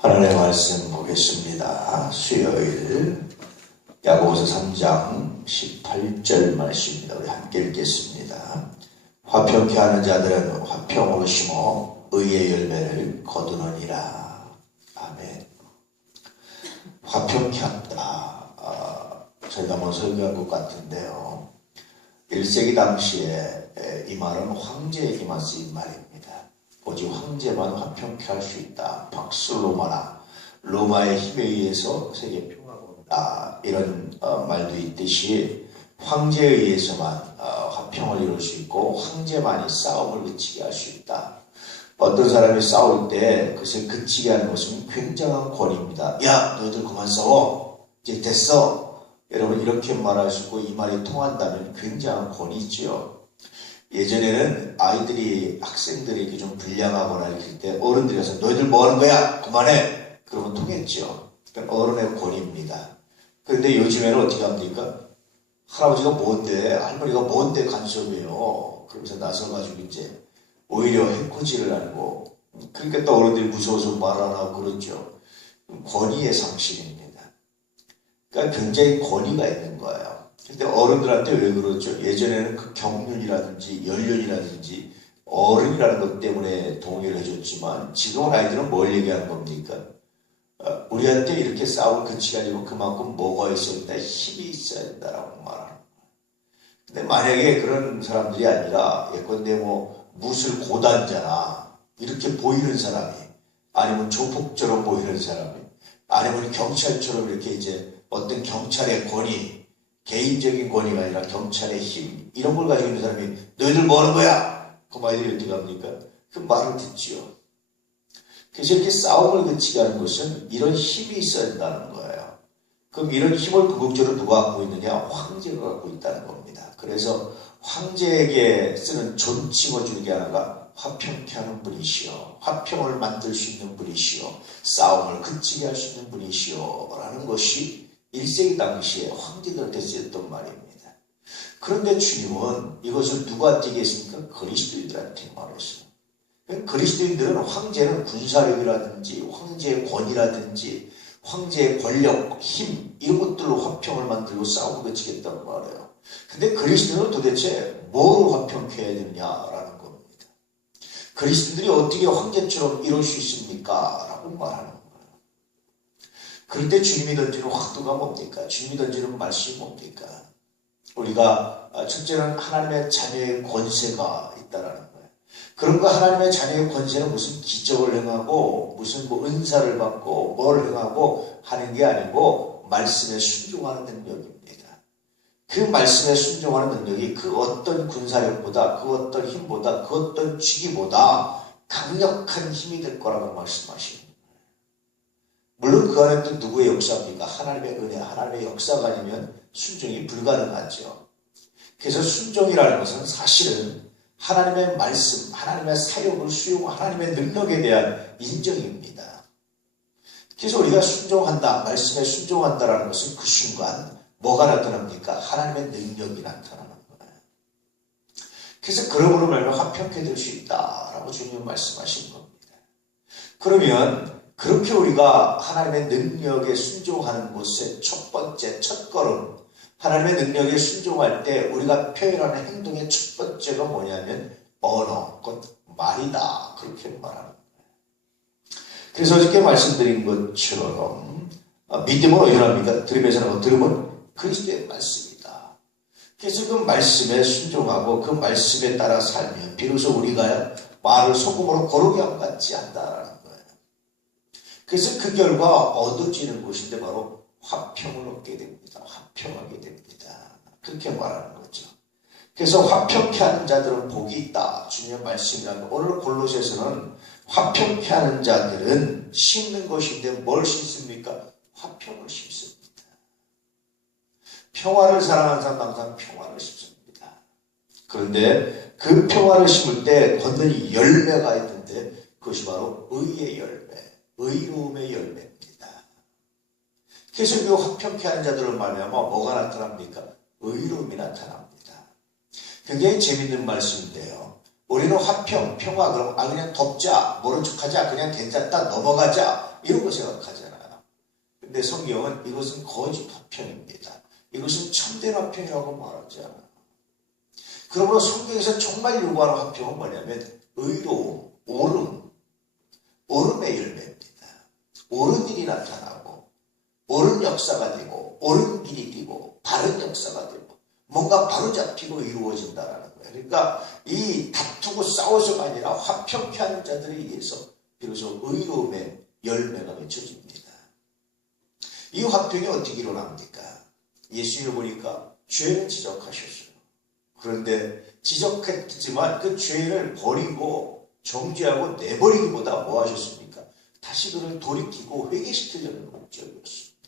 하나님의 말씀 보겠습니다. 수요일 야고보서 3장 18절 말씀입니다. 우리 함께 읽겠습니다. 화평케 하는 자들은 화평으로 심어 의의 열매를 거두느니라. 아멘. 화평케 한다. 저희가 한번 설교한 것 같은데요. 1세기 당시에 이 말은 황제에게만 쓰인 말입니다. 오직 황제만 화평케 할 수 있다. 박수 로마나 로마의 힘에 의해서 세계 평화가 온다. 이런 말도 있듯이 황제에 의해서만 화평을 이룰 수 있고 황제만이 싸움을 그치게 할 수 있다. 어떤 사람이 싸울 때 그것을 그치게 하는 것은 굉장한 권위입니다. 야, 너희들 그만 싸워. 이제 됐어. 여러분 이렇게 말할 수 있고 이 말이 통한다면 굉장한 권위죠. 예전에는 아이들이 학생들이 이렇게 좀 불량하거나 이럴 때 어른들이 가서 너희들 뭐 하는 거야? 그만해. 그러면 통했죠. 그러니까 어른의 권위입니다. 그런데 요즘에는 어떻게 합니까? 할아버지가 뭔데, 할머니가 뭔데 간섭해요. 그러면서 나서가지고 이제 오히려 해코지를 하고, 그러니까 또 어른들이 무서워서 말 안 하고 그러죠. 권위의 상실입니다. 그러니까 굉장히 권위가 있는 거예요. 근데 어른들한테 왜 그러죠? 예전에는 그 경륜이라든지 연륜이라든지 어른이라는 것 때문에 동의를 해줬지만 지금은 아이들은 뭘 얘기하는 겁니까? 우리한테 이렇게 싸울 근치가 아니고 그만큼 뭐가 있어야 된다, 힘이 있어야 된다라고 말하는 거예요. 근데 만약에 그런 사람들이 아니라 예컨대 뭐 무술 고단자나 이렇게 보이는 사람이 아니면 조폭처럼 보이는 사람이 아니면 경찰처럼 이렇게 이제 어떤 경찰의 권위 개인적인 권위가 아니라 경찰의 힘 이런 걸 가지고 있는 사람이 너희들 뭐 하는 거야? 그럼 아이들이 어떻게 합니까? 그 말을 듣지요. 그래서 이렇게 싸움을 그치게 하는 것은 이런 힘이 있어야 된다는 거예요. 그럼 이런 힘을 궁극적으로 누가 갖고 있느냐? 황제가 갖고 있다는 겁니다. 그래서 황제에게 쓰는 존칭어 중에 하나가 화평케 하는 분이시여, 화평을 만들 수 있는 분이시여, 싸움을 그치게 할 수 있는 분이시여 라는 것이 1세기 당시에 황제들한테 쓰였던 말입니다. 그런데 주님은 이것을 누구한테 얘기했습니까? 그리스도인들한테 말했어요. 그리스도인들은 황제는 군사력이라든지 황제의 권위라든지 황제의 권력, 힘 이런 것들로 화평을 만들고 싸움을 그치겠다는 말이에요. 근데 그리스도인은 도대체 뭐로 화평케 해야 되느냐라는 겁니다. 그리스도인들이 어떻게 황제처럼 이룰 수 있습니까? 라고 말하는 거예요. 그럴 때 주님이 던지는 화두가 뭡니까? 주님이 던지는 말씀이 뭡니까? 우리가 첫째는 하나님의 자녀의 권세가 있다라는 거예요. 그런 거 하나님의 자녀의 권세는 무슨 기적을 행하고 무슨 뭐 은사를 받고 뭘 행하고 하는 게 아니고 말씀에 순종하는 능력입니다. 그 말씀에 순종하는 능력이 그 어떤 군사력보다 그 어떤 힘보다 그 어떤 주기보다 강력한 힘이 될 거라고 말씀하십니다. 물론 그 안에 또 누구의 역사입니까? 하나님의 은혜, 하나님의 역사가 아니면 순종이 불가능하죠. 그래서 순종이라는 것은 사실은 하나님의 말씀, 하나님의 사역을 수용, 하나님의 능력에 대한 인정입니다. 그래서 우리가 순종한다, 말씀에 순종한다라는 것은 그 순간 뭐가 나타납니까? 하나님의 능력이 나타나는 거예요. 그래서 그러므로 말하면 화평케 될 수 있다라고 주님은 말씀하신 겁니다. 그러면 그렇게 우리가 하나님의 능력에 순종하는 곳의 첫 번째, 첫 걸음, 하나님의 능력에 순종할 때 우리가 표현하는 행동의 첫 번째가 뭐냐면 언어, 곧 말이다. 그렇게 말하는 거예요. 그래서 어저께 말씀드린 것처럼 믿음은 어디로 합니까? 들음에서 나고 들음은 그리스도의 말씀이다. 그래서 그 말씀에 순종하고 그 말씀에 따라 살면 비로소 우리가 말을 소금으로 고르게 함 같지 않다라는 거예요. 그래서 그 결과 얻어지는 것인데 바로 화평을 얻게 됩니다. 화평하게 됩니다. 그렇게 말하는 거죠. 그래서 화평케 하는 자들은 복이 있다. 주님의 말씀이라는 거. 오늘 골로새서는 화평케 하는 자들은 심는 것인데 뭘 심습니까? 화평을 심습니다. 평화를 사랑하는 사람은 항상 평화를 심습니다. 그런데 그 평화를 심을 때 걷는 열매가 있는데 그것이 바로 의의 열매. 의로움의 열매입니다. 그래서 그 화평케 하는 자들을 말하면 뭐가 나타납니까? 의로움이 나타납니다. 굉장히 재밌는 말씀인데요. 우리는 화평, 평화, 그럼 그냥 덮자, 모른 척하자, 그냥 괜찮다, 넘어가자 이런 거 생각하잖아요. 근데 성경은 이것은 거짓 화평입니다. 이것은 참된 화평이라고 말하지 않아요. 그러므로 성경에서 정말 요구하는 화평은 뭐냐면 의로움, 옳음의 열매입니다. 옳은 일이 나타나고 옳은 역사가 되고 옳은 길이 되고 바른 역사가 되고 뭔가 바로잡히고 이루어진다는 거예요. 그러니까 이 다투고 싸워서가 아니라 화평케 하는 자들에 의해서 비로소 의로움의 열매가 맺혀집니다. 이 화평이 어떻게 일어납니까? 예수님을 보니까 죄를 지적하셨어요. 그런데 지적했지만 그 죄를 버리고 정죄하고 내버리기보다 뭐 하셨습니까? 다시 그를 돌이키고 회개시키려는 목적이었습니다.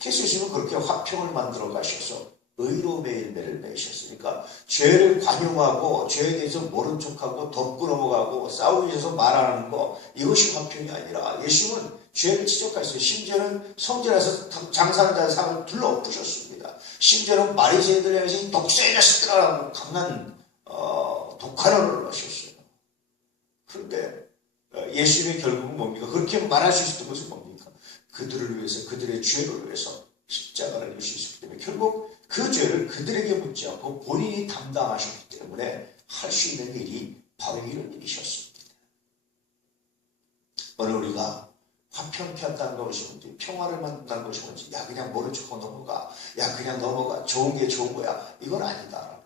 그래서 예수님은 그렇게 화평을 만들어 가셔서 의로움의 열매를 맺으셨으니까 죄를 관용하고 죄에 대해서 모른 척하고 덮고 넘어가고 싸우기 위해서 말하는 거 이것이 화평이 아니라 예수님은 죄를 지적하셨어요. 심지어는 성전에서 장사하는 자의 상을 둘러엎으셨습니다. 심지어는 바리새인들에 의해서 이 독수의 자식들아라고 강한 독한언어를 하셨어요. 그런데 예수님의 결국은 뭡니까? 그렇게 말할 수 있었던 것은 뭡니까? 그들을 위해서 그들의 죄를 위해서 십자가를 질 수 있었기 때문에 결국 그 죄를 그들에게 묻지 않고 본인이 담당하셨기 때문에 할 수 있는 일이 바로 이런 일이셨습니다. 오늘 우리가 화평케 한다는 것이 뭔지 평화를 만든다는 것이 뭔지 야 그냥 모른 척하고 넘어가 야 그냥 넘어가 좋은 게 좋은 거야 이건 아니다.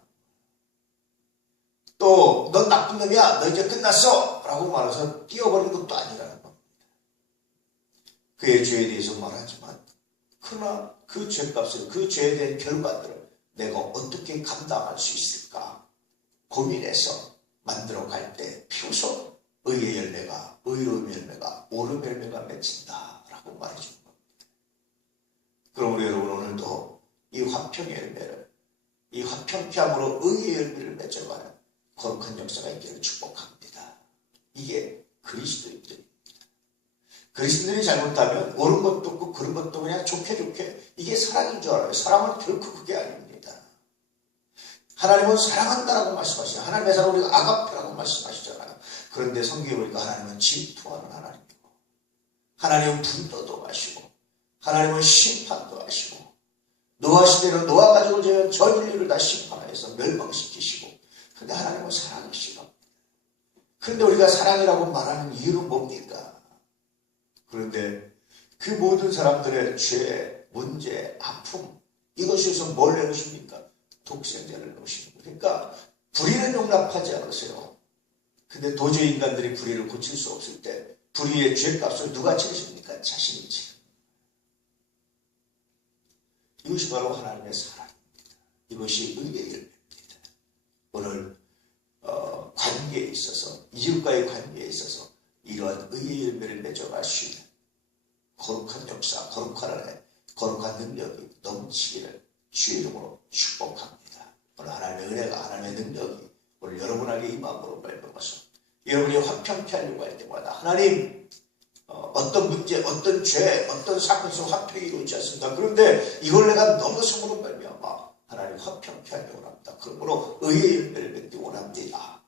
또 넌 나쁜 놈이야 너 이제 끝났어 라고 말해서 뛰어버리는 것도 아니라는 겁니다. 그의 죄에 대해서 말하지만 그러나 그 죄값을 그 죄에 대한 결과들을 내가 어떻게 감당할 수 있을까 고민해서 만들어 갈 때 비로소 의의 열매가 의로움의 열매가 옳음의 열매가 맺힌다라고 말해주는 겁니다. 그러므로 여러분 오늘도 이 화평의 열매를 이 화평케 함으로 의의 열매를 맺어가는 거룩한 역사가 있기를 축복합니다. 이게 그리스도인들입니다. 그리스도인들이 잘못하면 옳은 것도 없고 그런 것도 그냥 좋게 이게 사랑인 줄 알아요. 사랑은 결코 그게 아닙니다. 하나님은 사랑한다라고 말씀하시죠. 하나님의 사랑을 우리가 아가페라고 말씀하시잖아요. 그런데 성경에 보니까 하나님은 질투하는 하나님이고 하나님은 분노도 하시고 하나님은 심판도 하시고 노아 시대로 노아 가족을 제외한 전 인류를 다 심판해서 멸망시키시고 근데 하나님은 사랑이시고 그런데 우리가 사랑이라고 말하는 이유는 뭡니까? 그런데 그 모든 사람들의 죄, 문제, 아픔 이것에서 뭘 내놓으십니까? 독생자를 놓으시는 거예요. 그러니까 불의는 용납하지 않으세요. 근데 도저히 인간들이 불의를 고칠 수 없을 때 불의의 죄값을 누가 치르십니까? 자신이 치릅니다. 이것이 바로 하나님의 사랑입니다. 이것이 의의 열매입니다. 오늘 관계에 있어서 이웃과의 관계에 있어서 이러한 의의 열매를 맺어갈 수 있는 거룩한 역사, 거룩한 은혜, 거룩한 능력이 넘치기를 주의 이름으로 축복합니다. 오늘 하나님의 은혜가 하나님의 능력이 오늘 여러분에게 임함으로 말미암아서 여러분이 화평케 하려고 할 때마다 하나님 어떤 문제, 어떤 죄, 어떤 사건에서 화평이 이루어지지 않습니다. 그런데 이걸 내가 넘어섬으로 말미암아 하나님 화평케 하려고 합니다. 그러므로 의의 열매를 맺기 원합니다.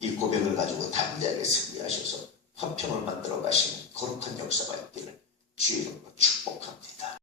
이 고백을 가지고 담대하게 승리하셔서 화평을 만들어 가시는 거룩한 역사가 있기를 주의 이름으로 축복합니다.